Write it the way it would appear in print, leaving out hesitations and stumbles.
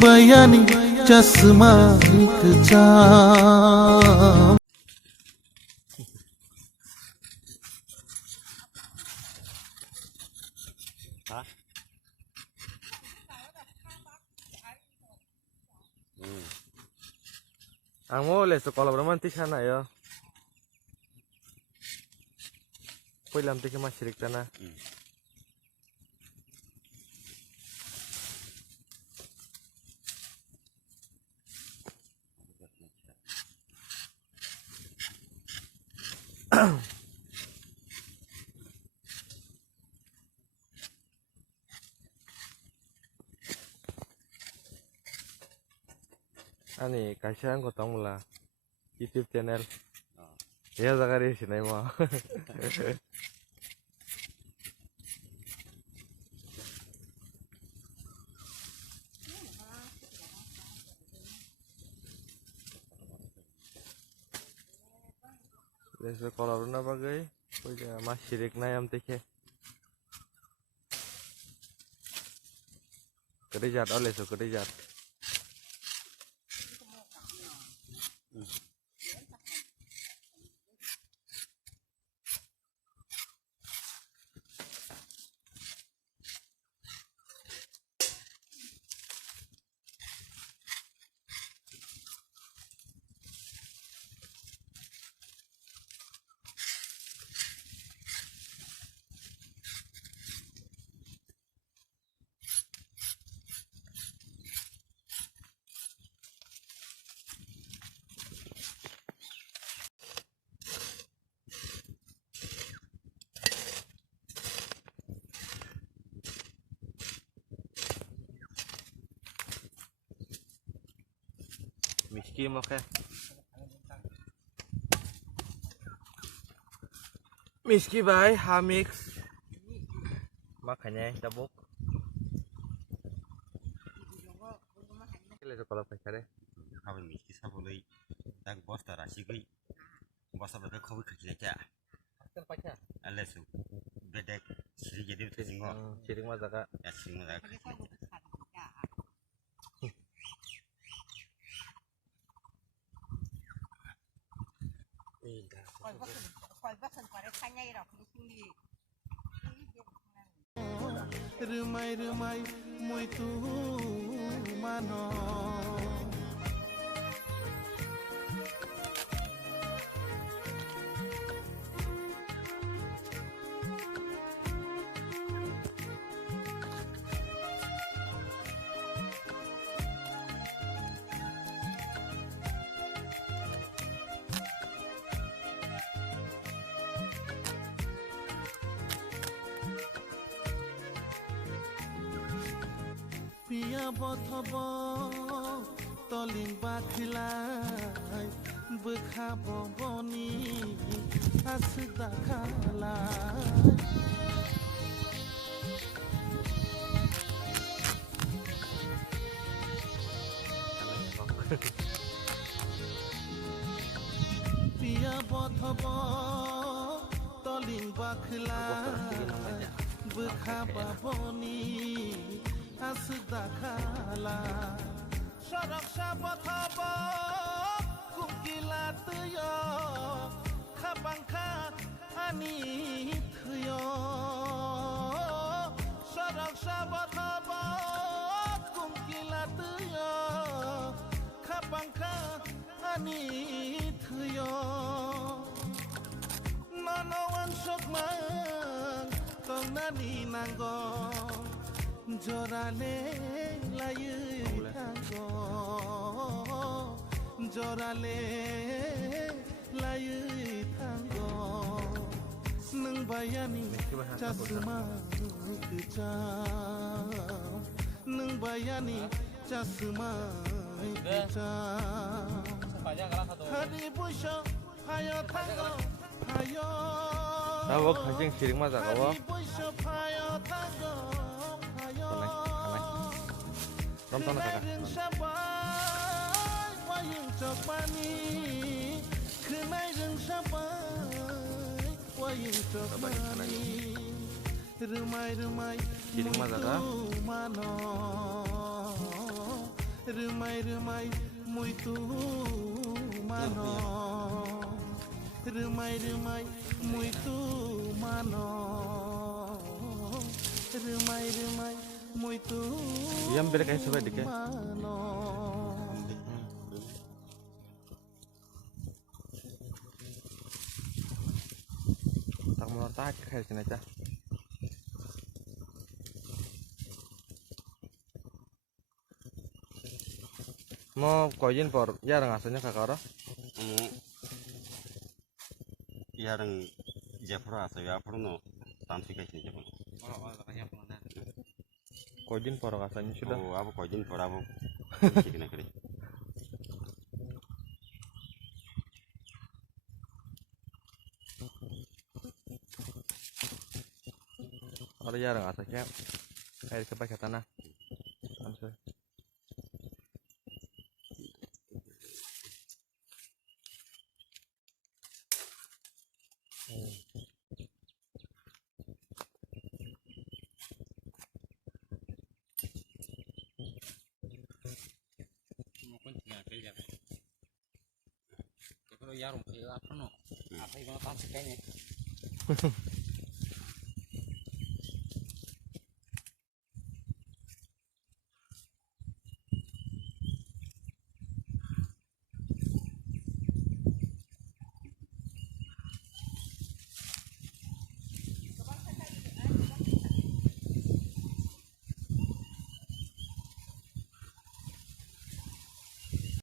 bayani chasma ek jam Ang mo ulit so kalau romantis sana ya. Pwede tika masyirik tanah. Ani kasihan kau tahu lah YouTube channel. Ya zakari sini mah. Leso kalau runa bagai, punya masyirik na yam teke. Kerjat oleh so kerjat. Miskin oke. Miski bay hamix. Makanya tabuk. Leso kalau pakai Kami miski sabulai tak bos tarasi gay bos abad kau kerja aja. pakai. Leso bedek siri jadi singo. Ciring mah zaka. Ya singo dak. Remai remai muito mano Pia bothabo tolin bakhilai bekhabo boni asda khalai Pia bothabo tolin bakhilai bekhabo boni asda khala sarak sabathaba kukila tuyo khabangkha ani thuyo sarak sabathaba kukila tuyo khabangkha ani thuyo nanawan sokmang tongnani nanggo Jorale layu tanggo Jorale layu tanggo Neng bayani chasma kejam Neng bayani chasma kejam Hari busho hayo tanggo hayo Tahu kacing ciring mah zaka wa. Hari busho hayo tanggo Nonton kakak. Ciring mah zaka. Remai muito mano. Remai muito mano. Remai muito Diam biar kayak coba dikit. mano. Tak mau tak kayak sini aja. Mau koin por, ya rasanya kakak orang. Yarang Japura atau Yapur no tansi kayak Japur. Koin por rasanya sudah. Oh, apa kojin por apa? Kena kiri. Kalau jarang rasanya kayak kepakai tanah. Langsung. Kalau ya rumah apa no? Apa yang tansi kayaknya?